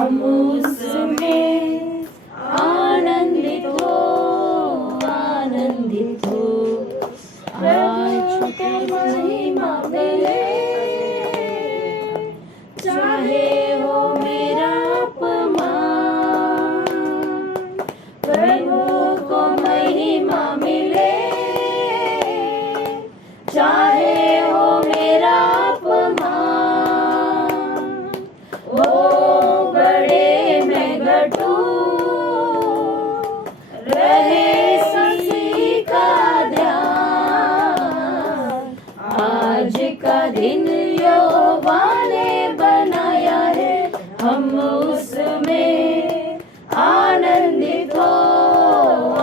हम उसमें आनंदित हो, आनंदित हो। आज की महिमा मिले, चाहे हो मेरा अपमान, प्रभु को महिमा मिले, चाहे हो मेरा अपमान। ओ बड़े मैं घटू, रहे किसी का ध्यान। आज का दिन यहोवा ने बनाया है, हम उसमें आनंदित हो,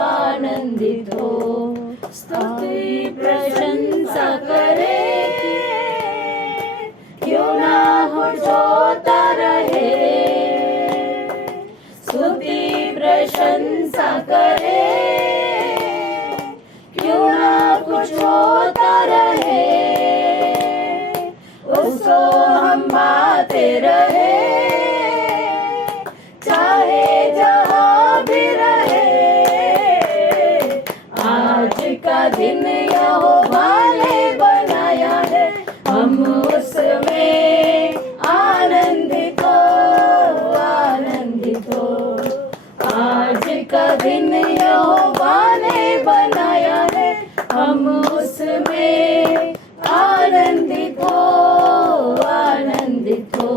आनंदित हो। स्तुति प्रशंसा करे, क्यों ना हो जोता रहे। स्तुति प्रशंसा करे, क्यों ना कुछ होता रहे। उसको हम बाते रहे, चाहे जहाँ भी रहे। आज का दिन यहोवा ने बनाया है, हम उसमें आनंदित हो, आनंदित हो। आज का दिन यहोवा ने बनाया है, हम उसमें आनंदित हो, आनंदित हो।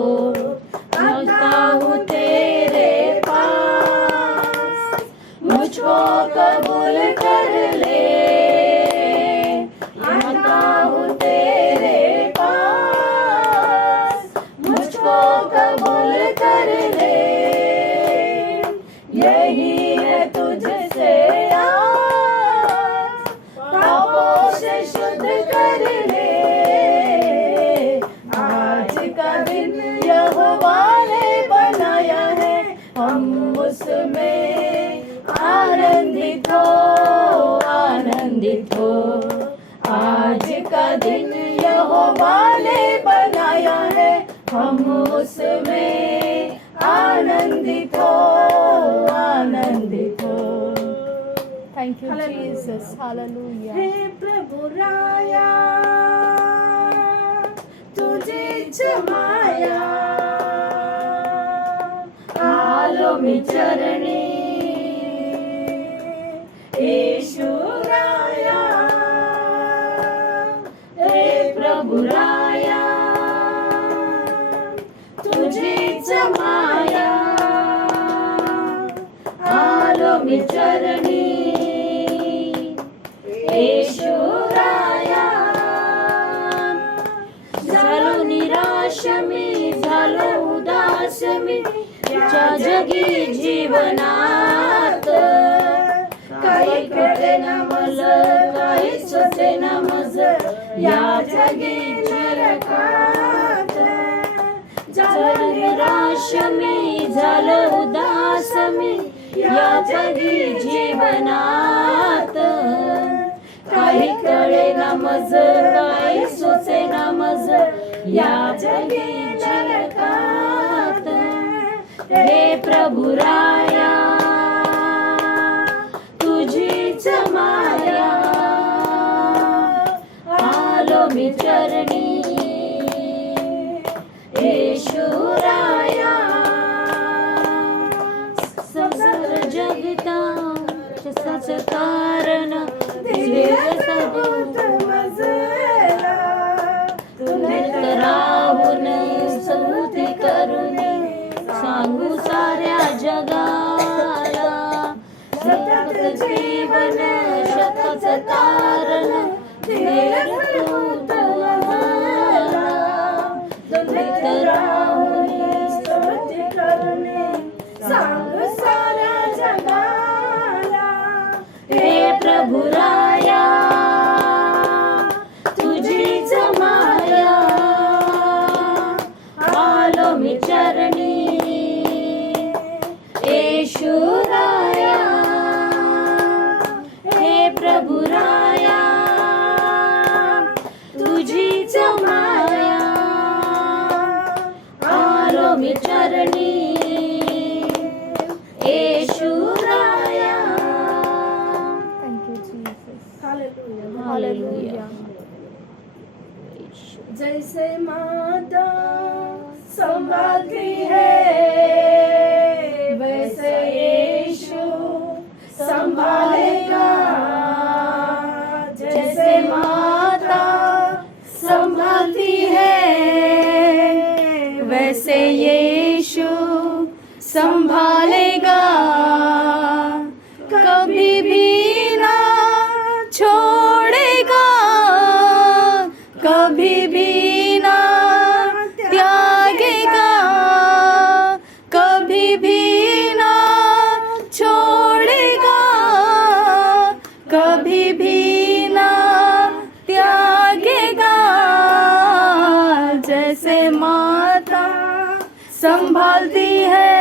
आता हूँ तेरे पास, मुझको कबूल कर ले। आता हूँ तेरे पास, मुझको कबूल कर ले। यही है तुझसे आस, पापों से शुद्ध कर ले। आज का दिन यहोवा ने बनाया है, हम उसमें आनंदित हो, आनंदित हो। आज का दिन यहोवा ने बनाया है, हम उसमें आनंदित हो, आनंदित हो। Thank you, Jesus. Hallelujah. हे प्रभु राया, तुझीच माया, आलो मी चरणी। येशू राया, हे प्रभु राया, तुझीच माया, आलो मी चरणी। येशू राया, झालो निराश मी, झालो उदास मी, या जगी जीवनात। काही कळेना मज, काही सुचेना मज, या जगी जरकात। झालो निराश मी, झालो उदास मी, या जगी जीवनात। काही कळेना मज, काही सुचेना मज, या जगी जरकात। हे प्रभु राया, तुझीच माया, आलो मी चरणी। येशू राया, संसार जगता सच कारण, राहून स्तुती करून सांगू साऱ्या जगाला। सतत जीवन शतच तारण, राहून स्तुती करून सांगू साऱ्या जगाला। हे प्रभु राया, तुझीच माया, आलो मी चरणी। येशू राया, हे प्रभु राया, तुझीच माया, आलो मी चरणी। यीशु राया। Thank you Jesus. Hallelujah. Hallelujah. जैसे माता संभालती है वैसे यीशु संभालेगा। जैसे माता संभालती है वैसे यीशु संभालेगा। कभी भी ना छोड़ेगा, कभी भी ना त्यागेगा, कभी भी ना छोड़ेगा, कभी भी ना त्यागेगा। जैसे माता संभालती है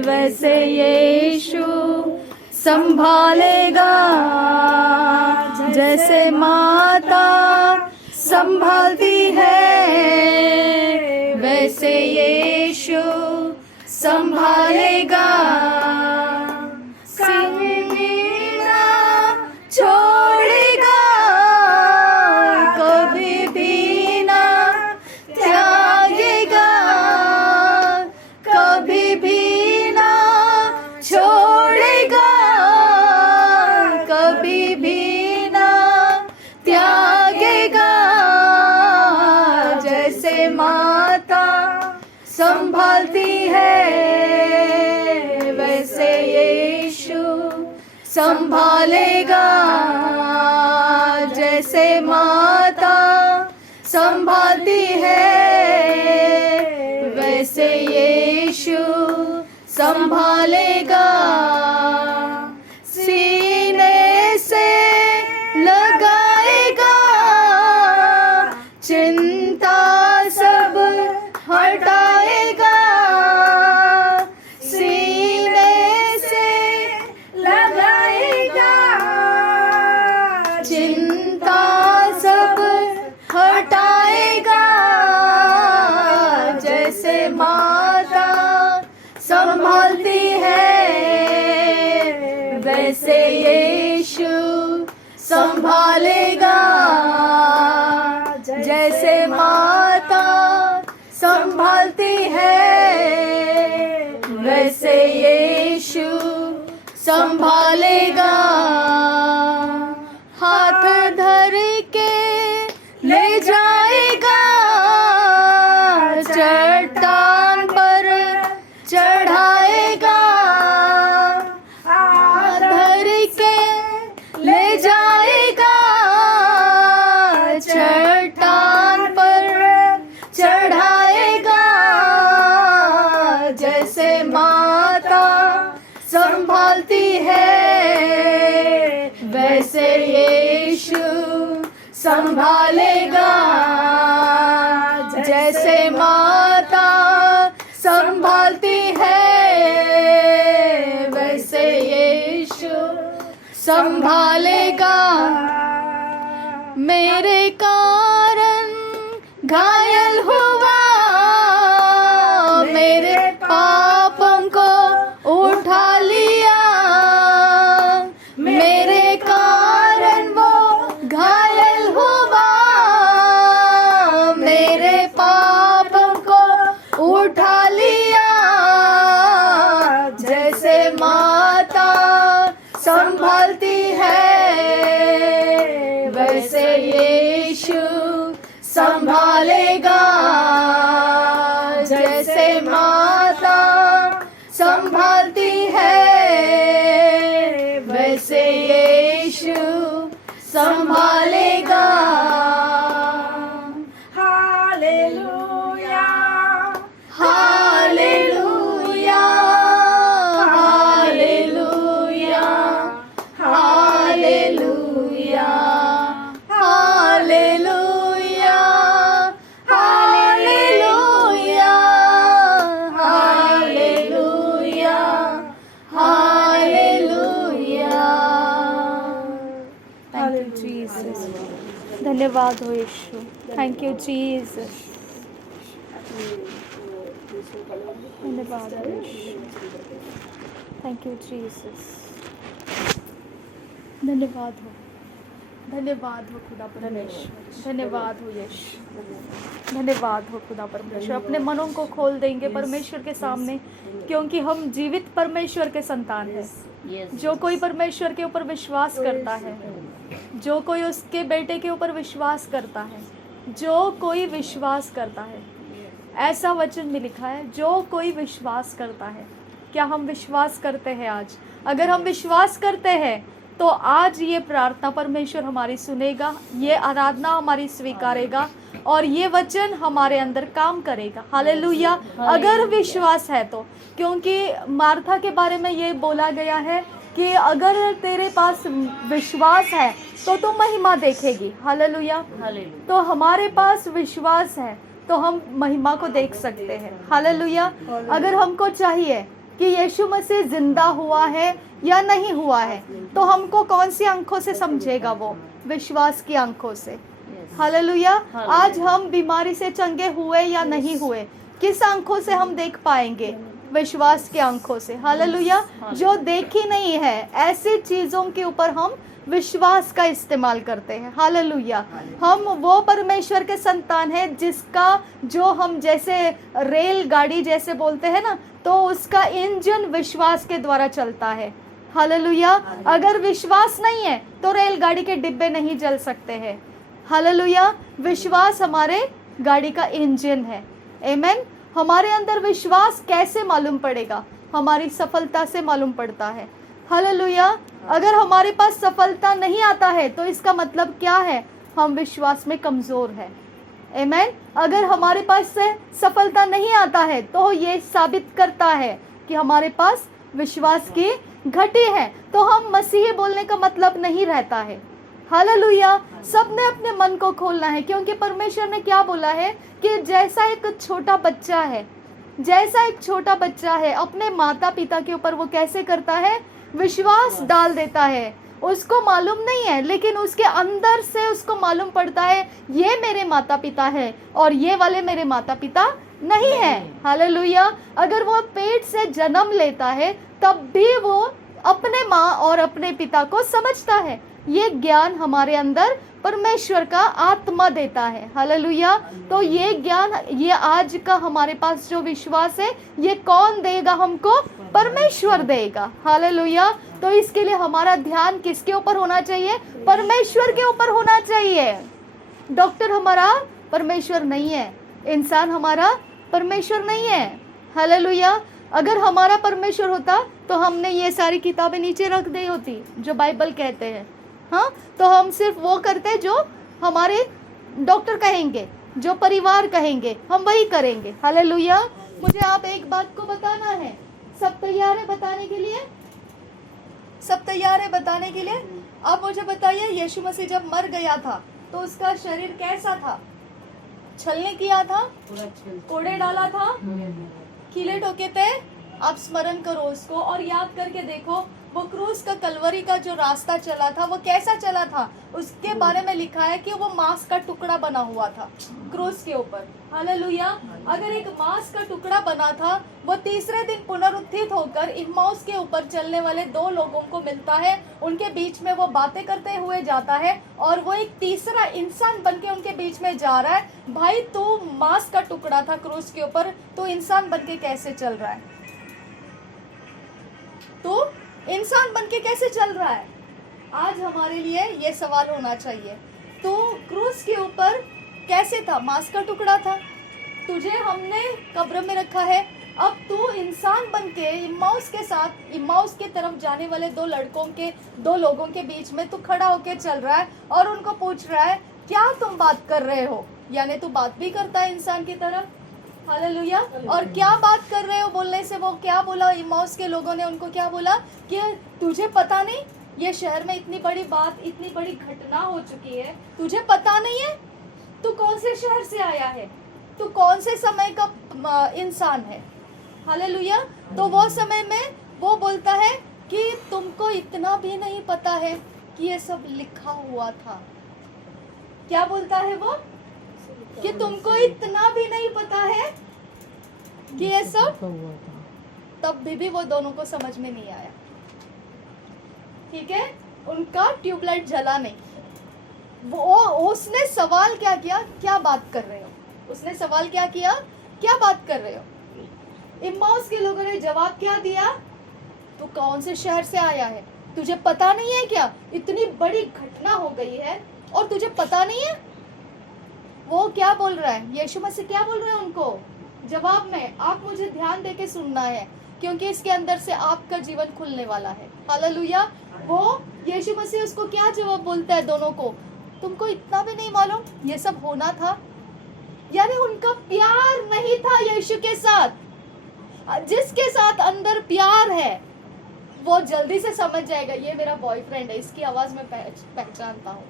वैसे यीशु संभालेगा। जैसे माता संभालती है वैसे यीशु संभालेगा। कभी भी ना छोड़ेगा, कभी भी ना त्यागेगा, कभी भी ना छोड़ेगा, कभी भी ना त्यागेगा। जैसे माता संभालती है वैसे यीशु संभालेगा। जैसे माता संभालती है वैसे यीशु संभालेगा। सीने से लगाएगा, चिंता सब हटाएगा। सीने से लगाएगा, चिंता सब हटाएगा। जैसे माता संभालती है वैसे यीशु संभालेगा। जैसे माता संभालती है वैसे यीशु संभालेगा। हाथ धर के ले जाएगा, चट्टान पर चढ़ाएगा। हाथ धर के ले जाएगा, चट्टान पर चढ़ाएगा। जैसे माता संभालती है वैसे यीशु संभालेगा। जैसे माता संभालती है वैसे यीशु संभालेगा। मेरे कारण घायल हुआ, मेरे पापों को उठा लिया। मेरे कारण वो घायल हुआ, मेरे पापों को उठा लिया। जैसे माता संभालती है वैसे यीशु संभालेगा। जैसे माता संभालती है वैसे यीशु संभालेगा। Hallelujah, hallelujah, hallelujah, hallelujah, hallelujah, hallelujah, hallelujah, hallelujah. Thank you Jesus. धन्यवाद हो यीशु। Thank you Jesus. धन्यवाद थैंक यू जीसस। धन्यवाद हो, धन्यवाद हो खुदा परमेश्वर, धन्यवाद हो यीशु, धन्यवाद हो खुदा परमेश्वर। अपने मनों को खोल देंगे परमेश्वर के सामने, क्योंकि हम जीवित परमेश्वर के संतान हैं। जो कोई परमेश्वर के ऊपर विश्वास करता है, जो कोई उसके बेटे के ऊपर विश्वास करता है, जो कोई विश्वास करता है, ऐसा वचन में लिखा है, जो कोई विश्वास करता है। क्या हम विश्वास करते हैं आज? अगर हम विश्वास करते हैं तो आज ये प्रार्थना परमेश्वर हमारी सुनेगा, ये आराधना हमारी स्वीकारेगा और ये वचन हमारे अंदर काम करेगा। हालेलुया। अगर विश्वास है तो, क्योंकि मार्था के बारे में ये बोला गया है कि अगर तेरे पास विश्वास है तो तू महिमा देखेगी। हालेलुया। तो हमारे पास विश्वास है तो हम महिमा को देख सकते हैं। हालेलुया। अगर हमको चाहिए कि यीशु मसीह जिंदा हुआ है या नहीं हुआ है, तो हमको कौन सी आंखों से समझेगा? वो विश्वास की आंखों से। हालेलुया। आज हम बीमारी से चंगे हुए या नहीं हुए, किस आंखों से हम देख पाएंगे? विश्वास की आंखों से। हालेलुया। जो देखी नहीं है ऐसी चीजों के ऊपर हम विश्वास का इस्तेमाल करते हैं। हालेलुया। हम वो परमेश्वर के संतान हैं जिसका, जो हम जैसे रेलगाड़ी जैसे बोलते हैं ना, तो उसका इंजन विश्वास के द्वारा चलता है। हालेलुया। अगर विश्वास नहीं है तो रेलगाड़ी के डिब्बे नहीं चल सकते हैं। हालेलुया। विश्वास हमारे गाड़ी का इंजन है। आमीन। हमारे अंदर विश्वास कैसे मालूम पड़ेगा? हमारी सफलता से मालूम पड़ता है। हालेलुया। अगर हमारे पास सफलता नहीं आता है तो इसका मतलब क्या है? हम विश्वास में कमजोर है। आमीन। अगर हमारे पास से सफलता नहीं आता है तो ये साबित करता है कि हमारे पास विश्वास की घटी है, तो हम मसीही बोलने का मतलब नहीं रहता है। हालेलुया। सबने अपने मन को खोलना है, क्योंकि परमेश्वर ने क्या बोला है कि जैसा एक छोटा बच्चा है, जैसा एक छोटा बच्चा है अपने माता पिता के ऊपर वो कैसे करता है? विश्वास डाल देता है। उसको मालूम नहीं है, लेकिन उसके अंदर से उसको मालूम पड़ता है ये मेरे माता पिता है और ये वाले मेरे माता पिता नहीं है। हालेलुया। अगर वो पेट से जन्म लेता है तब भी वो अपने माँ और अपने पिता को समझता है। ये ज्ञान हमारे अंदर परमेश्वर का आत्मा देता है। हालेलुया। तो ये ज्ञान, ये आज का हमारे पास जो विश्वास है, ये कौन देगा हमको? परमेश्वर देगा। हालेलुया। तो इसके लिए हमारा ध्यान किसके ऊपर होना चाहिए? परमेश्वर के ऊपर होना चाहिए। डॉक्टर हमारा परमेश्वर नहीं है, इंसान हमारा परमेश्वर नहीं है। हालेलुया। अगर हमारा परमेश्वर होता तो हमने ये सारी किताबें नीचे रख दी होती जो बाइबल कहते हैं। हाँ, तो हम सिर्फ वो करते जो हमारे डॉक्टर कहेंगे, जो परिवार कहेंगे, हम वही करेंगे। हालेलुया। मुझे आप एक बात को बताना है। सब तैयार है बताने के लिए? सब तैयार है बताने के लिए? आप मुझे बताइए, यीशु मसीह जब मर गया था तो उसका शरीर कैसा था? छलनी किया था, कोड़े डाला था, कीले ठोके थे। आप स्मरण करो उसको और याद करके देखो वो क्रूस का, कलवरी का जो रास्ता चला था वो कैसा चला था। उसके बारे में लिखा है कि वो मांस का टुकड़ा बना हुआ था क्रूस के ऊपर। हालेलुया। अगर एक मांस का टुकड़ा बना था, वो तीसरे दिन पुनरुत्थित होकर इम्माउस के ऊपर चलने वाले दो लोगों को मिलता है, उनके बीच में वो बातें करते हुए जाता है और वो एक तीसरा इंसान बनके उनके बीच में जा रहा है। भाई तू मांस का टुकड़ा था क्रूस के ऊपर, तो इंसान बनके कैसे चल रहा है? तो इंसान बनके कैसे चल रहा है? आज हमारे लिए ये सवाल होना चाहिए। तो क्रूस के ऊपर कैसे था? मांस का टुकड़ा था। तुझे हमने कब्र में रखा है, अब तू इंसान बनके इम्माउस के साथ, इम्माउस की तरफ जाने वाले दो लोगों के बीच में तू खड़ा होके चल रहा है और उनको पूछ रहा है क्या तुम बात कर रहे हो? यानी तू बात भी करता है इंसान की तरह। हालेलुया। और क्या बात कर रहे हो बोलने से वो क्या बोला? इम्माउस के लोगों ने उनको क्या बोला कि तुझे पता नहीं, ये शहर में इतनी बड़ी बात, इतनी बड़ी घटना हो चुकी है, तुझे पता नहीं है? तू कौन से शहर से आया है? तू कौन से समय का इंसान है? हालेलुया। तो वो समय में वो बोलता है कि तुमको इतना भी नहीं पता है कि ये सब लिखा हुआ था। क्या बोलता है वो? कि तुमको इतना भी नहीं पता है कि ये सब हुआ था। तब भी वो दोनों को समझ में नहीं आया। ठीक है, उनका ट्यूबलाइट जला नहीं। वो उसने सवाल क्या किया, क्या बात कर रहे हो? उसने सवाल क्या किया, क्या बात कर रहे हो? इम्माउस के लोगों ने जवाब क्या दिया, तू कौन से शहर से आया है? तुझे पता नहीं है क्या इतनी बड़ी घटना हो गई है और तुझे पता नहीं है? वो क्या बोल रहा है, यीशु मसीह क्या बोल रहे हैं उनको जवाब में? आप मुझे ध्यान देके सुनना है, क्योंकि इसके अंदर से आपका जीवन खुलने वाला है। हालेलुया। वो यीशु मसीह उसको क्या जवाब बोलता है दोनों को, तुमको इतना भी नहीं मालूम ये सब होना था? यानी उनका प्यार नहीं था यीशु के साथ। जिसके साथ अंदर प्यार है वो जल्दी से समझ जाएगा, ये मेरा बॉयफ्रेंड है, इसकी आवाज में पहचानता हूँ।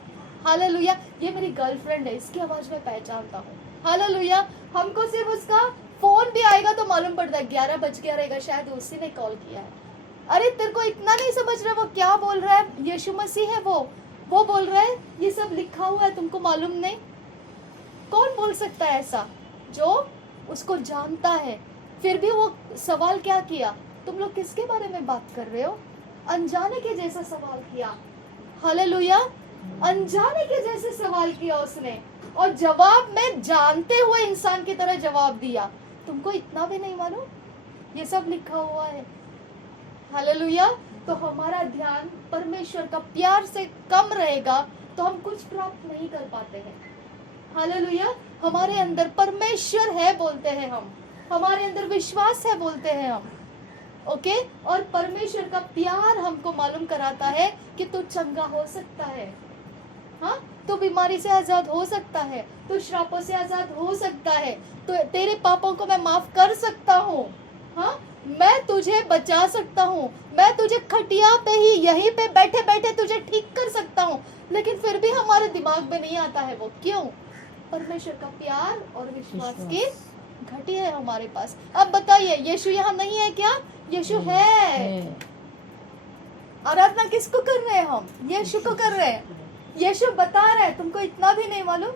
हालेलुया। ये मेरी गर्लफ्रेंड है, इसकी आवाज में पहचानता हूँ। हालेलुया। हमको सिर्फ उसका फोन भी आएगा तो मालूम पड़ता है 11 बज गया रहेगा, शायद उसी ने कॉल किया है। अरे तेरे को इतना नहीं समझ रहा वो क्या बोल रहा है, यीशु मसीह है वो बोल रहा है ये सब लिखा हुआ है, तुमको मालूम नहीं? कौन बोल सकता है ऐसा जो उसको जानता है? फिर भी वो सवाल क्या किया, तुम लोग किसके बारे में बात कर रहे हो? अनजाने के जैसा सवाल किया। हालेलुया। अनजाने के जैसे सवाल किया उसने, और जवाब में जानते हुए इंसान की तरह जवाब दिया, तुमको इतना भी नहीं मालूम ये सब लिखा हुआ है? हालेलुया। तो हमारा ध्यान परमेश्वर का प्यार से कम रहेगा तो हम कुछ प्राप्त नहीं कर पाते हैं। हालेलुया। हमारे अंदर परमेश्वर है बोलते हैं हम, हमारे अंदर विश्वास है बोलते हैं हम, ओके। और परमेश्वर का प्यार हमको मालूम कराता है कि तू चंगा हो सकता है, हाँ, तू बीमारी से आजाद हो सकता है, तू श्रापों से आजाद हो सकता है, तो तेरे पापों को मैं माफ कर सकता हूँ, हाँ, मैं तुझे बचा सकता हूँ, मैं तुझे खटिया पे ही यहीं पे बैठे बैठे तुझे ठीक कर सकता हूँ। लेकिन फिर भी हमारे दिमाग में नहीं आता है वो, क्यों? परमेश्वर का प्यार और विश्वास की घटी है हमारे पास। अब बताइए, यीशु यहाँ नहीं है क्या? यीशु है। आराधना किसको कर रहे हैं हम? यीशु को कर रहे हैं। यीशु बता रहा है तुमको इतना भी नहीं मालूम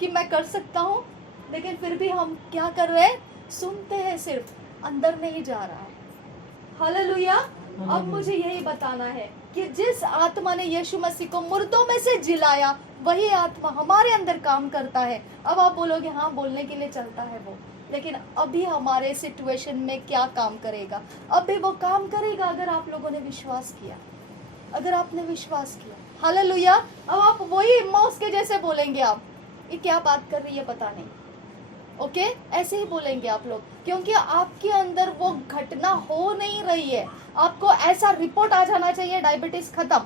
कि मैं कर सकता हूँ, लेकिन फिर भी हम क्या कर रहे हैं? सुनते हैं, सिर्फ अंदर नहीं जा रहा है। हालेलुया। अब मुझे यही बताना है कि जिस आत्मा ने यीशु मसीह को मुर्दों में से जिलाया, वही आत्मा हमारे अंदर काम करता है। अब आप बोलोगे हाँ, बोलने के लिए चलता है वो, लेकिन अभी हमारे सिचुएशन में क्या काम करेगा? अभी वो काम करेगा अगर आप लोगों ने विश्वास किया, अगर आपने विश्वास किया। हालेलुया। अब आप वही इम्माउस के जैसे बोलेंगे, आप ये क्या बात कर रही है पता नहीं, ओके, ऐसे ही बोलेंगे आप लोग, क्योंकि आपके अंदर वो घटना हो नहीं रही है। आपको ऐसा रिपोर्ट आ जाना चाहिए डायबिटीज खत्म,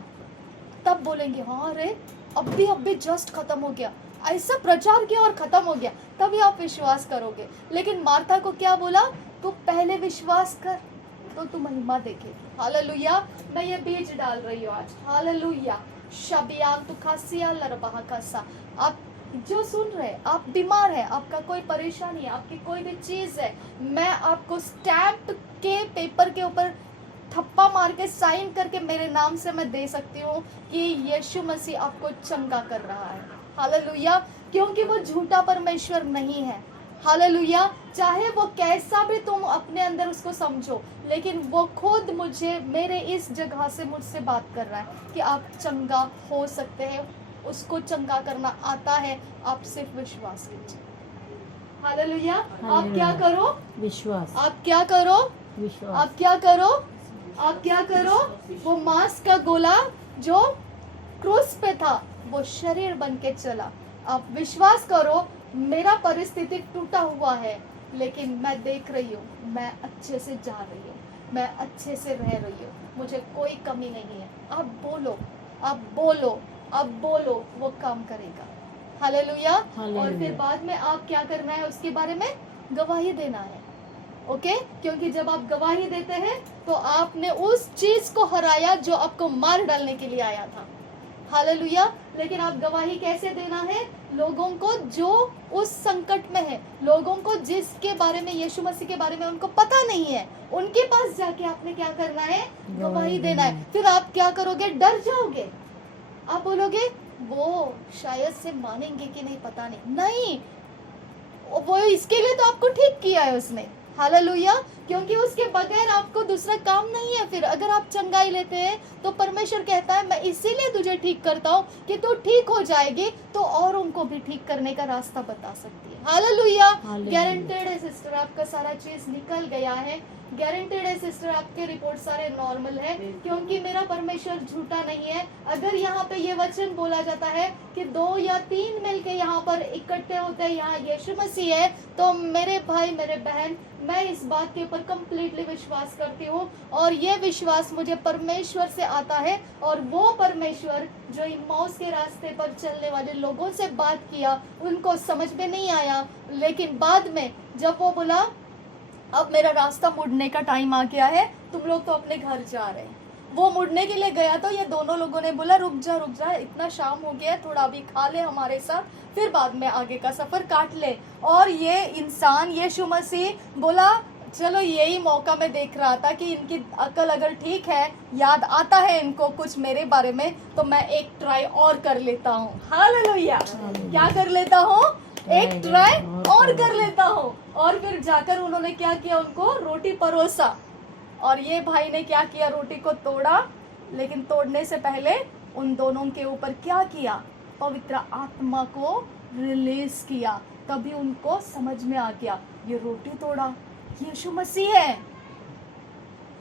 तब बोलेंगे हाँ अरे अभी जस्ट खत्म हो गया, ऐसा प्रचार किया और खत्म हो गया, तभी आप विश्वास करोगे। लेकिन मार्था को क्या बोला? तू पहले विश्वास कर तो तू महिमा देखेगी। हालेलुया। मैं ये बीज डाल रही हूँ आज। हालेलुया। शबियान तू खासिया लरबाहा खासा। आप जो सुन रहे, आप बीमार है, आपका कोई परेशानी है, आपकी कोई भी चीज है, मैं आपको स्टैम्प के पेपर के ऊपर थप्पा मार के साइन करके मेरे नाम से मैं दे सकती हूँ कि यीशु मसीह आपको चंगा कर रहा है। हालेलुया। क्योंकि वो झूठा परमेश्वर नहीं है। हालेलुया। चाहे वो कैसा भी तुम अपने अंदर उसको समझो, लेकिन वो खुद मुझे मेरे इस जगह से मुझसे बात कर रहा है कि आप चंगा हो सकते हैं, उसको चंगा करना आता है, आप सिर्फ विश्वास कीजिए। हालेलुया। आप क्या करो? विश्वास। आप क्या करो? विश्वास। आप क्या करो? आप क्या करो? वो मांस का गोला जो क्रूस पे था वो शरीर बन के चला। आप विश्वास करो, मेरा परिस्थिति टूटा हुआ है, लेकिन मैं देख रही हूँ, मैं अच्छे से जा रही हूँ, मैं अच्छे से रह रही हूँ, मुझे कोई कमी नहीं है। आप बोलो, आप बोलो, आप बोलो, वो काम करेगा। हालेलुया। और फिर बाद में आप क्या करना है? उसके बारे में गवाही देना है, ओके। क्योंकि जब आप गवाही देते हैं तो आपने उस चीज को हराया जो आपको मार डालने के लिए आया था। हालेलुया। लेकिन आप गवाही कैसे देना है? लोगों को जो उस संकट में है, लोगों को जिसके बारे में, यीशु मसीह के बारे में उनको पता नहीं है, उनके पास जाके आपने क्या करना है? गवाही देना है। फिर आप क्या करोगे? डर जाओगे, आप बोलोगे वो शायद से मानेंगे कि नहीं पता नहीं। वो इसके लिए तो आपको ठीक किया है उसने, हालेलुया, क्योंकि उसके बगैर आपको दूसरा काम नहीं है। फिर अगर आप चंगाई लेते हैं तो परमेश्वर कहता है मैं इसीलिए तुझे ठीक करता हूँ कि तू ठीक हो जाएगी तो औरों को भी ठीक करने का रास्ता बता सकती है। हालेलुया, गारंटेड है सिस्टर, आपका सारा चीज निकल गया है, गारंटेड है सिस्टर, आपके रिपोर्ट सारे नॉर्मल है, क्योंकि मेरा परमेश्वर झूठा नहीं है। अगर यहाँ पे ये वचन बोला जाता है कि 2 या 3 मिलके यहाँ पर इकट्ठे होते हैं, यहाँ यीशु मसीह है, तो मेरे भाई मेरे बहन, मैं इस बात के ऊपर कंप्लीटली विश्वास करती हूँ, और ये विश्वास मुझे परमेश्वर से आता है। और वो परमेश्वर जो इम्माउस के रास्ते पर चलने वाले लोगों से बात किया, उनको समझ में नहीं आया, लेकिन बाद में जब वो बोला अब मेरा रास्ता मुड़ने का टाइम आ गया है, तुम लोग तो अपने घर जा रहे हैं, वो मुड़ने के लिए गया तो ये दोनों लोगों ने बोला रुक जा, इतना शाम हो गया है, थोड़ा अभी खा ले हमारे साथ, फिर बाद में आगे का सफर काट ले। और ये इंसान यीशु मसीह बोला चलो यही मौका मैं देख रहा था कि इनकी अकल अगर ठीक है, याद आता है इनको कुछ मेरे बारे में, तो मैं एक ट्राई और कर लेता हूँ। हालेलुया, क्या कर लेता हूँ? एक ट्राई और कर लेता हूँ। और फिर जाकर उन्होंने क्या किया, उनको रोटी परोसा, और ये भाई ने क्या किया, रोटी को तोड़ा, लेकिन तोड़ने से पहले उन दोनों के ऊपर क्या किया, पवित्र आत्मा को रिलीज किया। तभी उनको समझ में आ गया ये रोटी तोड़ा यीशु मसीह है।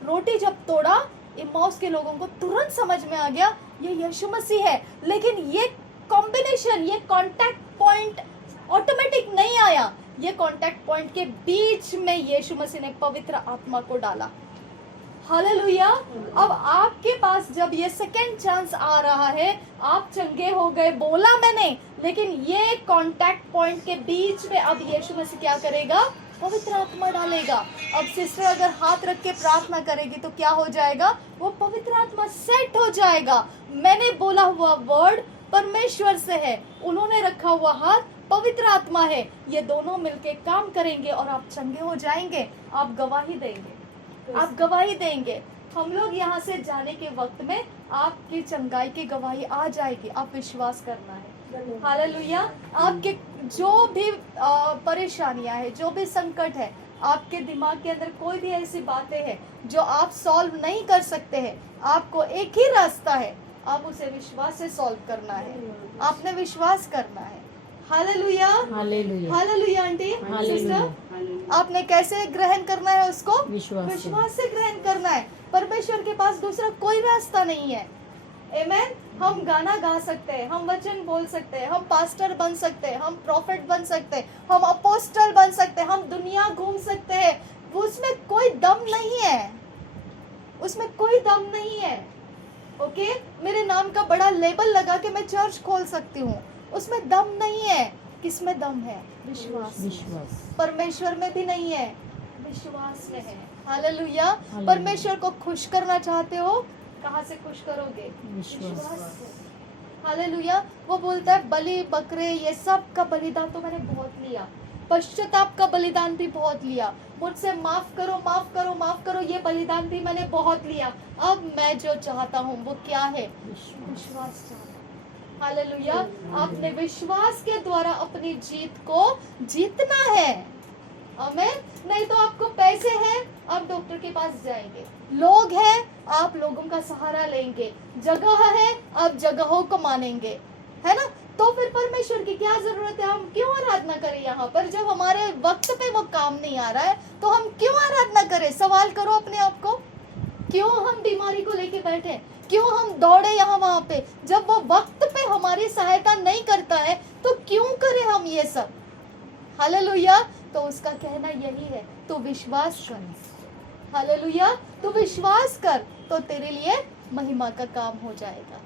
रोटी जब तोड़ा, इम्माउस के लोगों को तुरंत समझ में आ गया ये यीशु मसीह है। लेकिन ये कॉम्बिनेशन, ये कांटेक्ट पॉइंट ऑटोमेटिक नहीं आया, ये कांटेक्ट पॉइंट के बीच में यीशु मसीह ने पवित्र आत्मा को डाला। हालेलुया। अब आपके पास जब ये सेकेंड चांस आ रहा है, आप चंगे हो गए बोला मैंने, लेकिन ये कांटेक्ट पॉइंट के बीच में अब यीशु मसीह क्या करेगा, पवित्र आत्मा डालेगा। अब सिस्टर अगर हाथ रख के प्रार्थना करेगी तो क्या हो जाएगा, वो पवित्र आत्मा सेट हो जाएगा। मैंने बोला हुआ वर्ड परमेश्वर से है, उन्होंने रखा हुआ हाथ पवित्र आत्मा है, ये दोनों मिलके काम करेंगे और आप चंगे हो जाएंगे। आप गवाही देंगे, आप गवाही देंगे। हम लोग यहाँ से जाने के वक्त में आपकी चंगाई की गवाही आ जाएगी, आप विश्वास करना है। हालेलुया। आपके जो भी परेशानियां है, जो भी संकट है, आपके दिमाग के अंदर कोई भी ऐसी बातें हैं जो आप सॉल्व नहीं कर सकते हैं, आपको एक ही रास्ता है, आप उसे विश्वास से सॉल्व करना है, आपने विश्वास करना है। Hallelujah, hallelujah. आंटी, सिस्टर, आपने कैसे ग्रहण करना है उसको? विश्वास से ग्रहण करना है। परमेश्वर के पास दूसरा कोई रास्ता नहीं है। आमेन। हम गाना गा सकते हैं, हम वचन बोल सकते हैं, हम पास्टर बन सकते हैं, हम प्रॉफिट बन सकते हैं, हम अपोस्टल बन सकते हैं, हम दुनिया घूम सकते हैं, उसमें कोई दम नहीं है, उसमें कोई दम नहीं है। ओके, मेरे नाम का बड़ा लेबल लगा के मैं चर्च खोल सकती हूँ, उसमें दम नहीं है। किसमें दम है? विश्वास। परमेश्वर में भी नहीं है, विश्वास में है। हालेलुया। परमेश्वर को खुश करना चाहते हो, कहाँ से खुश करोगे? विश्वास से। हालेलुया। वो बोलता है बलि बकरे ये सब का बलिदान तो मैंने बहुत लिया, पश्चाताप का बलिदान भी बहुत लिया, मुझसे माफ करो माफ करो माफ करो, ये बलिदान भी मैंने बहुत लिया। अब मैं जो चाहता हूँ वो क्या है? विश्वास चाहता हूँ। हालेलुया। आपने विश्वास के द्वारा अपनी जीत को जीतना है। आमीन। नहीं तो आपको पैसे हैं, आप डॉक्टर के पास जाएंगे, लोग हैं, आप लोगों का सहारा लेंगे, जगह है, आप जगहों को मानेंगे, है ना? तो फिर परमेश्वर की क्या जरूरत है? हम क्यों आराधना करें यहाँ पर? जब हमारे वक्त पे वो काम नहीं आ रहा है तो हम क्यों आराधना करें? सवाल करो अपने आप को, क्यों हम बीमारी को लेके बैठे, क्यों हम दौड़े यहाँ वहाँ पे? जब वो वक्त पे हमारी सहायता नहीं करता है तो क्यों करें हम ये सब? हालेलुया। तो उसका कहना यही है, तू विश्वास कर। हालेलुया। तू विश्वास कर तो तेरे लिए महिमा का काम हो जाएगा।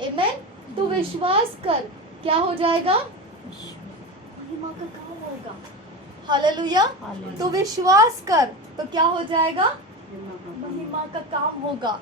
आमीन। तू विश्वास कर, क्या हो जाएगा? महिमा का काम होगा। हालेलुया। तू विश्वास कर तो क्या हो जाएगा? महिमा का काम होगा।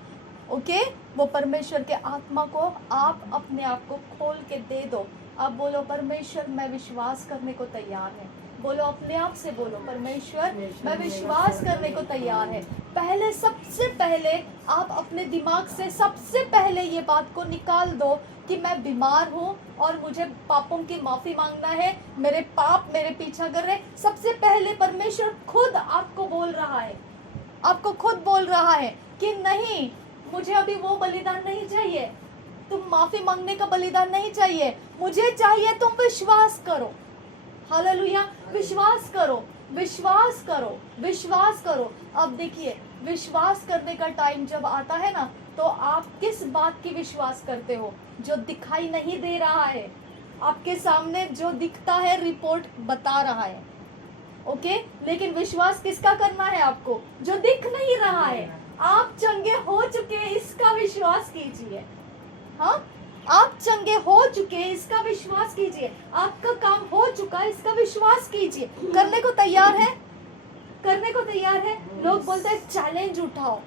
ओके। वो परमेश्वर के आत्मा को आप अपने आप को खोल के दे दो। आप बोलो परमेश्वर मैं विश्वास करने को तैयार है, बोलो, अपने आप से बोलो, परमेश्वर मैं विश्वास करने को तैयार है। पहले, सबसे पहले आप अपने दिमाग से सबसे पहले ये बात को निकाल दो कि मैं बीमार हूँ और मुझे पापों की माफ़ी मांगना है, मेरे पाप मेरे पीछा कर रहे। सबसे पहले परमेश्वर खुद आपको बोल रहा है, आपको खुद बोल रहा है कि नहीं, मुझे अभी वो बलिदान नहीं चाहिए, तुम माफ़ी मांगने का बलिदान नहीं चाहिए, मुझे चाहिए तुम विश्वास करो। हालेलुया, विश्वास करो, विश्वास करो, विश्वास करो। अब देखिए, विश्वास करने का टाइम जब आता है ना, तो आप किस बात की विश्वास करते हो? जो दिखाई नहीं दे रहा है, आपके सामने जो दिखता है रिपोर्ट बता रहा है, ओके। लेकिन विश्वास किसका करना है आपको? जो दिख नहीं रहा है। आप चंगे हो चुके हैं, इसका विश्वास कीजिए। हाँ, आप चंगे हो चुके हैं, इसका विश्वास कीजिए। आपका काम हो चुका है, इसका विश्वास कीजिए। करने को तैयार है? करने को तैयार है? लोग बोलते हैं चैलेंज उठाओ,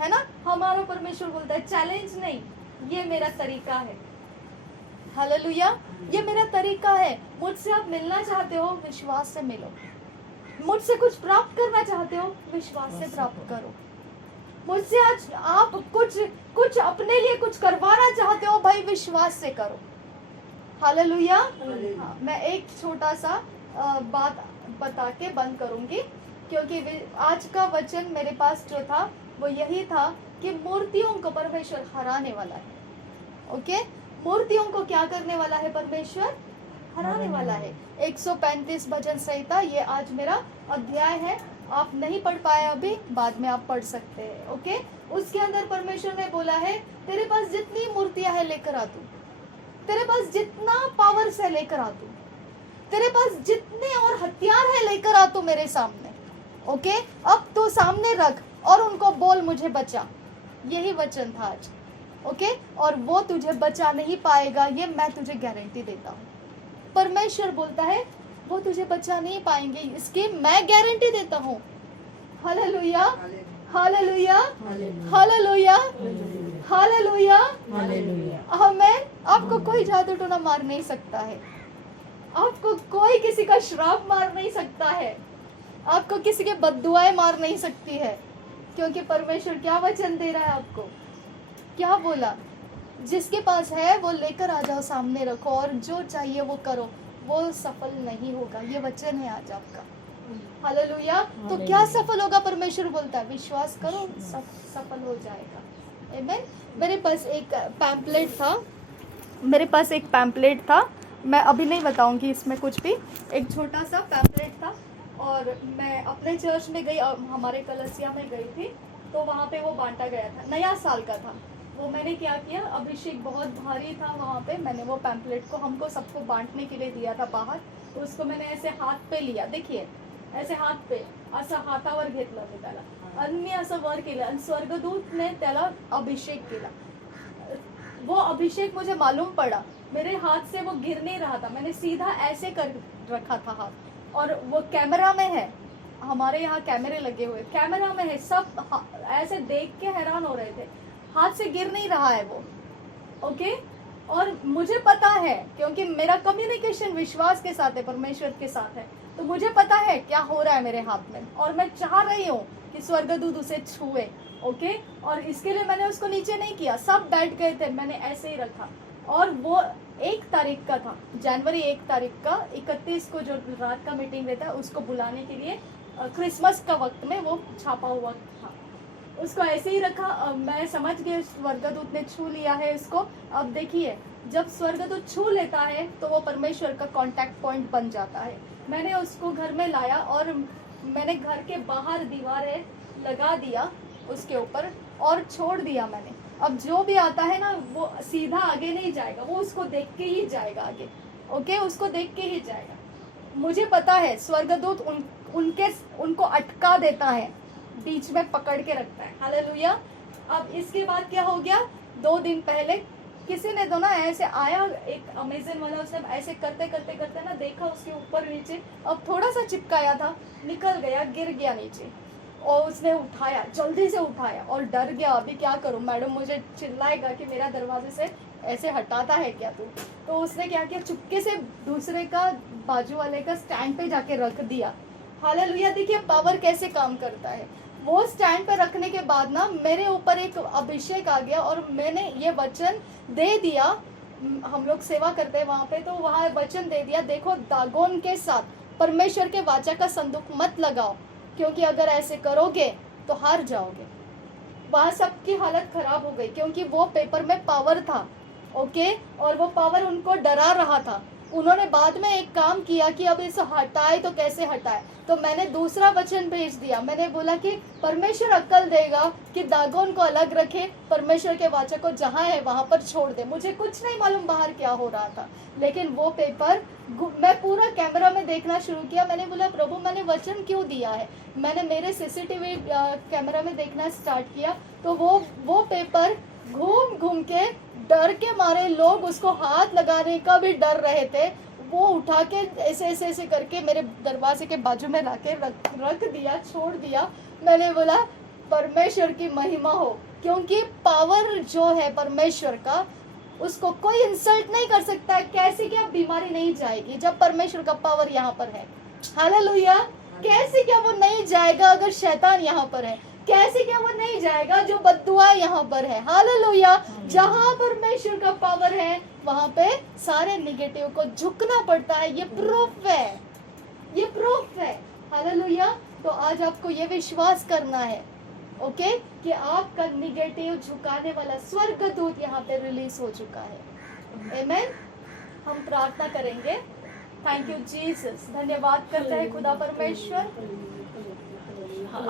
है ना? हमारा परमेश्वर बोलता है चैलेंज नहीं, ये मेरा तरीका है। हालेलुया, ये मेरा तरीका है। मुझसे आप मिलना चाहते हो, विश्वास से मिलो। मुझसे कुछ प्राप्त करना चाहते हो, विश्वास से प्राप्त करो। मुझसे आज आप कुछ अपने लिए कुछ करवाना चाहते हो, भाई विश्वास से करो। हालेलुया। हाँ, मैं एक छोटा सा बात बता के बंद करूंगी, क्योंकि आज का वचन मेरे पास जो था वो यही था कि मूर्तियों को परमेश्वर हराने वाला है। ओके, मूर्तियों को क्या करने वाला है? परमेश्वर हराने वाला है। 135 भजन संहिता, ये आज मेरा अध्याय है। आप नहीं पढ़ पाए अभी, बाद में आप पढ़ सकते हैं, ओके। उसके अंदर परमेश्वर ने बोला है, तेरे पास जितनी मूर्तियां है लेकर आ तू, तेरे पास जितना पावर्स है लेकर आ तू, तेरे पास जितने और हथियार है लेकर आ तू मेरे सामने, ओके। अब तू सामने रख और उनको बोल मुझे बचा। यही वचन था आज, ओके। और वो तुझे बचा नहीं पाएगा, ये मैं तुझे गारंटी देता हूँ। परमेश्वर बोलता है वो तुझे बचा नहीं पाएंगे, इसकी मैं गारंटी देता हूँ। हालेलुया, हालेलुया, हालेलुया, हालेलुया, आमीन। आपको कोई जादू टोना मार नहीं सकता है, आपको कोई किसी का श्राप मार नहीं सकता है, आपको किसी के बद्दुआएं मार नहीं सकती है, क्योंकि परमेश्वर क्या वचन दे रहा है आपको? क्या बोला? जिसके पास है वो लेकर आ जाओ, सामने रखो और जो चाहिए वो करो, वो सफल नहीं होगा। ये वचन है आज आपका। हालेलुया। तो क्या सफल होगा? परमेश्वर बोलता है विश्वास करो, सफल हो जाएगा। आमीन। मेरे पास एक पैम्पलेट था, मैं अभी नहीं बताऊंगी इसमें कुछ भी। एक छोटा सा पैम्पलेट था और मैं अपने चर्च में गई, हमारे कलसिया में गई थी, तो वहाँ पे वो बांटा गया था, नया साल का था। वो मैंने क्या किया, अभिषेक बहुत भारी था वहाँ पे, मैंने वो पैम्पलेट को हमको सबको बांटने के लिए दिया था बाहर। तो उसको मैंने ऐसे हाथ पे लिया, देखिए ऐसे हाथ पे असं हातावर घेतलं मी त्याला, आणि मी असं वर केलं आणि स्वर्गदूत ने त्याला अभिषेक केला। वो अभिषेक मुझे मालूम पड़ा, मेरे हाथ से वो गिर नहीं रहा था, मैंने सीधा ऐसे कर रखा था हाथ। और वो कैमरा में है, हमारे यहाँ कैमरे लगे हुए, कैमरा में है, सब ऐसे देख के हैरान हो रहे थे, हाथ से गिर नहीं रहा है वो, ओके। और मुझे पता है, क्योंकि मेरा कम्युनिकेशन विश्वास के साथ है, परमेश्वर के साथ है, तो मुझे पता है क्या हो रहा है मेरे हाथ में, और मैं चाह रही हूँ कि स्वर्गदूत उसे छुए, ओके। और इसके लिए मैंने उसको नीचे नहीं किया, सब बैठ गए थे, मैंने ऐसे ही रखा। और वो 1 तारीख का था, जनवरी 1 तारीख का, 31 को जो रात का मीटिंग रहता है उसको बुलाने के लिए, क्रिसमस का वक्त में वो छापा हुआ था। उसको ऐसे ही रखा, मैं समझ गई स्वर्गदूत ने छू लिया है इसको। अब देखिए, जब स्वर्गदूत छू लेता है तो वो परमेश्वर का कांटेक्ट पॉइंट बन जाता है। मैंने उसको घर में लाया और मैंने घर के बाहर दीवारें लगा दिया उसके ऊपर और छोड़ दिया मैंने। अब जो भी आता है ना, वो सीधा आगे नहीं जाएगा, वो उसको देख के ही जाएगा आगे, ओके, उसको देख के ही जाएगा। मुझे पता है स्वर्गदूत उनको अटका देता है, बीच में पकड़ के रखता है। हालेलुया। अब इसके बाद क्या हो गया, 2 दिन पहले किसी ने तो ना ऐसे आया, एक अमेजन वाला, उसने ऐसे करते करते करते ना देखा उसके ऊपर नीचे, अब थोड़ा सा चिपकाया था, निकल गया, गिर गया नीचे, और उसने उठाया, जल्दी से उठाया और डर गया। अभी क्या करूं, मैडम मुझे चिल्लाएगा कि मेरा दरवाजे से ऐसे हटाता है क्या तू। तो उसने क्या किया, चुपके से दूसरे का बाजू वाले का स्टैंड पे जाके रख दिया। हालेलुया। देखिए पावर कैसे काम करता है। वो स्टैंड पे रखने के बाद ना मेरे ऊपर एक अभिषेक आ गया और मैंने ये वचन दे दिया। हम लोग सेवा करते हैं वहाँ पे, तो वहाँ वचन दे दिया, देखो दागोन के साथ परमेश्वर के वाचा का संदूक मत लगाओ, क्योंकि अगर ऐसे करोगे तो हार जाओगे। वहाँ सबकी हालत खराब हो गई क्योंकि वो पेपर में पावर था, ओके, और वो पावर उनको डरा रहा था। उन्होंने बाद में एक काम किया कि अब इसे हटाए तो कैसे हटाए, तो मैंने दूसरा वचन भेज दिया। मैंने बोला कि परमेश्वर अक्ल देगा कि दागोन को अलग रखे, परमेश्वर के वाचा को जहाँ है वहाँ पर छोड़ दे। मुझे कुछ नहीं मालूम बाहर क्या हो रहा था, लेकिन वो पेपर मैं पूरा कैमरा में देखना शुरू किया। मैंने बोला प्रभु मैंने वचन क्यों दिया है। मैंने मेरे सीसीटीवी कैमरा में देखना स्टार्ट किया, तो वो पेपर घूम घूम के डर के मारे लोग उसको हाथ लगाने का भी डर रहे थे, वो उठा के ऐसे ऐसे ऐसे करके मेरे दरवाजे के बाजू में लाके रख दिया, छोड़ दिया। मैंने बोला परमेश्वर की महिमा हो, क्योंकि पावर जो है परमेश्वर का उसको कोई इंसल्ट नहीं कर सकता है। कैसे क्या बीमारी नहीं जाएगी जब परमेश्वर का पावर यहाँ पर है। हालेलुया। कैसे क्या वो नहीं जाएगा अगर शैतान यहाँ पर है, कैसे क्या वो नहीं जाएगा जो बद्दुआ यहाँ पर है। हालेलुया। जहाँ परमेश्वर का पावर है वहाँ पे सारे निगेटिव को झुकना पड़ता है। ये प्रूफ है, ये प्रूफ है। हालेलुया। तो आज आपको ये विश्वास करना है, ओके, कि आपका निगेटिव झुकाने वाला स्वर्गदूत यहाँ पे रिलीज हो चुका है। आमेन। हम प्रार्थना करेंगे। Thank you Jesus. धन्यवाद करते हैं खुदा परमेश्वर।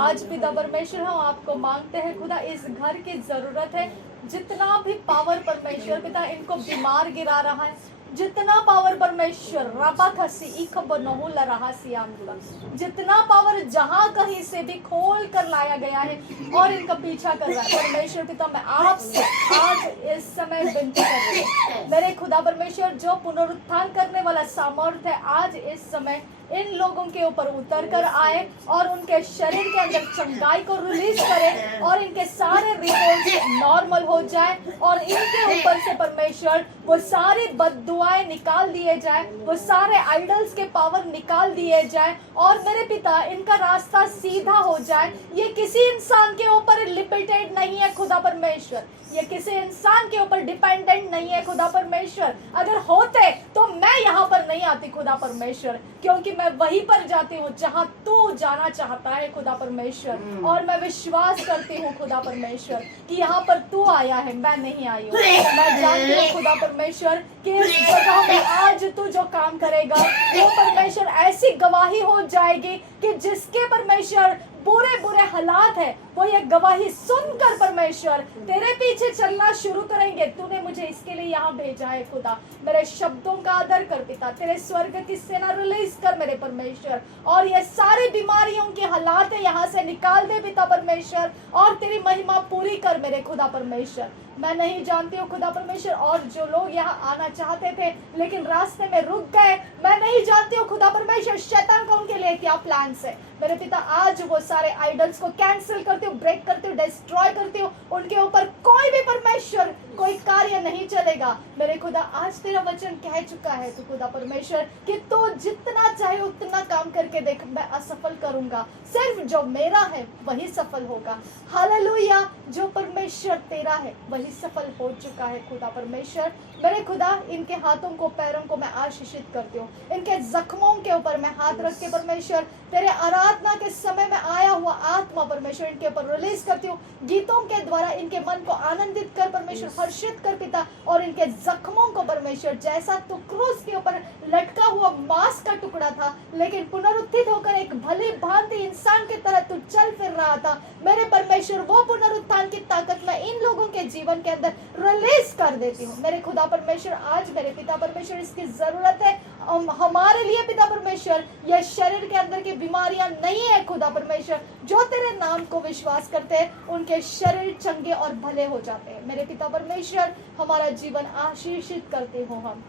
आज पिता परमेश्वर हम आपको मांगते हैं खुदा, इस घर की जरूरत है। जितना भी पावर परमेश्वर पिता इनको बीमार गिरा रहा है, जितना पावर परमेश्वर रबा खसी इखब नहुला रहा सियामुला, जितना पावर जहां कहीं से भी खोल कर लाया गया है और इनका पीछा कर रहा है परमेश्वर पिता, मैं आपसे आज इस समय विनती कर रही हूं मेरे खुदा परमेश्वर, जो पुनरुत्थान करने वाला सामर्थ्य है आज इस समय इन लोगों के ऊपर उतर कर आए और उनके शरीर के अंदर चंगाई को रिलीज करे और इनके सारे रिपोर्ट्स नॉर्मल हो जाए और इनके ऊपर से परमेश्वर वो सारी बद्दुआएं निकाल दिए जाए, वो सारे आइडल्स के पावर निकाल दिए जाए और मेरे पिता इनका रास्ता सीधा हो जाए। ये किसी इंसान के ऊपर लिमिटेड नहीं है खुदा परमेश्वर, ये किसी इंसान के ऊपर डिपेंडेंट नहीं है खुदा परमेश्वर। अगर होते तो मैं यहाँ पर नहीं आती खुदा परमेश्वर, क्योंकि मैं वहीं पर जाती हूँ जहाँ तू जाना चाहता है खुदा परमेश्वर। और मैं विश्वास करती हूँ खुदा परमेश्वर कि यहाँ पर तू आया है, मैं नहीं आई हूँ। मैं जानती हूँ खुदा परमेश्वर कि इस जगह में आज तू जो काम करेगा वो परमेश्वर ऐसी गवाही हो जाएगी कि जिसके परमेश्वर बुरे बुरे हालात है वो ये गवाही सुनकर परमेश्वर तेरे पीछे चलना शुरू करेंगे। तूने मुझे इसके लिए यहाँ भेजा है खुदा, मेरे शब्दों का आदर कर पिता, तेरे स्वर्ग की सेना रिलीज कर मेरे परमेश्वर और ये सारी बीमारियों की हालात है यहाँ से निकाल दे पिता परमेश्वर और तेरी महिमा पूरी कर मेरे खुदा परमेश्वर। मैं नहीं जानती हूँ खुदा परमेश्वर, और जो लोग यहाँ आना चाहते थे लेकिन रास्ते में रुक गए, मैं नहीं जानती हूँ खुदा परमेश्वर शैतान का उनके लिए क्या प्लान है मेरे पिता। आज वो सारे आइडल्स को कैंसिल करती हूँ, ब्रेक करती हूँ, डिस्ट्रॉय करती हूँ, उनके ऊपर कोई भी परमेश्वर कोई कार्य नहीं चलेगा मेरे खुदा। आज तेरा वचन कह चुका है तू खुदा परमेश्वर कि तू जितना चाहे उतना काम करके देख, मैं असफल करूंगा, सिर्फ जो मेरा है वही सफल होगा। हालेलुया। जो परमेश्वर तेरा है वही सफल हो चुका है खुदा परमेश्वर। मेरे खुदा इनके हाथों को पैरों को मैं आशीषित करती हूँ, इनके जख्मों के ऊपर मैं हाथ रख के परमेश्वर तेरे आराधना के समय में आया हुआ आत्मा परमेश्वर इनके ऊपर रिलीज करती हूँ। गीतों के द्वारा इनके मन को आनंदित कर परमेश्वर, हर्षित कर पिता, और इनके जख्मों को परमेश्वर जैसा तू क्रूस के ऊपर लटका हुआ मांस का टुकड़ा था लेकिन पुनरुत्थित होकर एक भली भांति इंसान की तरह तू चल फिर रहा था मेरे परमेश्वर, वो पुनरुत्थान की ताकत मैं इन लोगों के जीवन के अंदर रिलीज कर देती हूँ मेरे खुदा परमेश्वर। आज मेरे पिता परमेश्वर इसकी जरूरत है हमारे लिए पिता परमेश्वर। यह शरीर के अंदर की बीमारियां नहीं है खुदा परमेश्वर, जो तेरे नाम को विश्वास करते हैं उनके शरीर चंगे और भले हो जाते हैं मेरे पिता परमेश्वर। हमारा जीवन आशीषित करते हो हम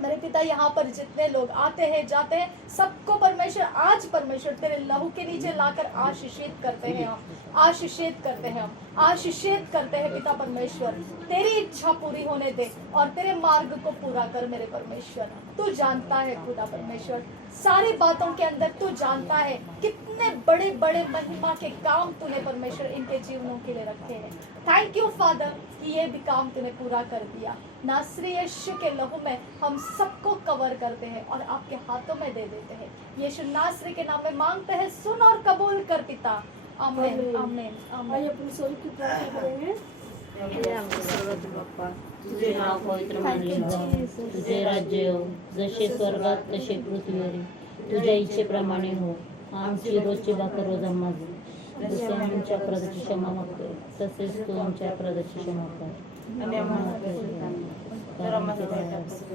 मेरे पिता यहाँ पर जितने लोग आते हैं जाते हैं सबको परमेश्वर आज परमेश्वर तेरे लहू के नीचे लाकर आशीषित करते हैं हम, आशीषित करते हैं हम, आशीषित करते हैं पिता परमेश्वर। तेरी इच्छा पूरी होने दे और तेरे मार्ग को पूरा कर मेरे परमेश्वर। तू जानता है खुदा परमेश्वर, सारी बातों के अंदर तू जानता है कितने बड़े बड़े महिमा के काम तूने परमेश्वर इनके जीवनों के लिए रखे हैं। थैंक यू फादर कि ये भी काम तूने पूरा कर दिया। नासरी यीशु के लहू में हम सबको कवर करते हैं और आपके हाथों में दे देते हैं। यीशु नासरी के नाम में मांगते हैं, सुन और कबूल कर पिता। आमीन आमीन आमीन। अपनी स्वरूप की प्रार्थना करेंगे। तुझे नाव पवित्र मानले जावे, तुझे राज्य हो जसे स्वर्गात तसे पृथ्वीवर, तुझ्या इच्छेप्रमाणे हो। आमची रोजची भाकर रोज आम्हाला दे, जसे आम्ही आमच्या अपराधाची क्षमा मागतो तसेच तू आमच्या अपराधाची क्षमा कर आणि आम्हाला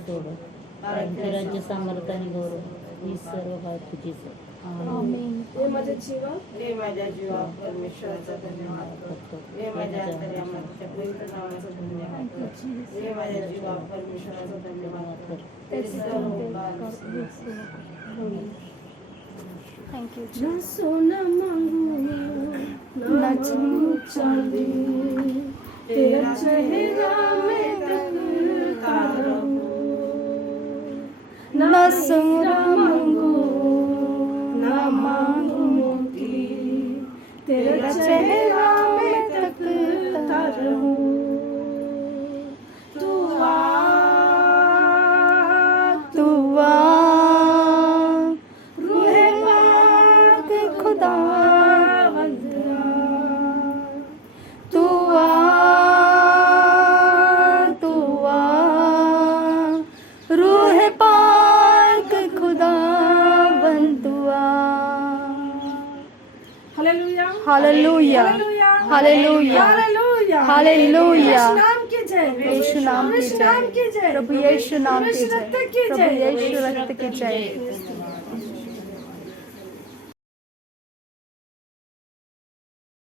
सोड, कारण की राज्य सामर्थ आणि गौरव ही सर्व बात तुझीच आहे. आमीन। हे माझ्या जीवा हे माझ्या जीवा परमेश्वराचा धन्यवाद करतो. हे माझ्या अंतर्यामाच्या पवित्र नावाचा धन्यवाद करतो. हे माझ्या जीवा परमेश्वराचा धन्यवाद करतो. तेरे सर्व थैंक यू। ना सोना मांगू ना चांदी, तेरा चेहरा मैं तकता रहूं। ना सोना मांगू ना मांगू मोती, तेरा चेहरा मैं तकता रहूं। तू आ रूहे पाक खुदा वंदना, तू आ रूहे पाक खुदा वंदुआ। Hallelujah hallelujah hallelujah hallelujah. Yeshu नाम की जय, यीशु नाम की यीशु नाम की जय, जय, प्रभु यीशु नाम की यीशु जय, रक्त की प्रभु जय, यीशु रक्त की जय।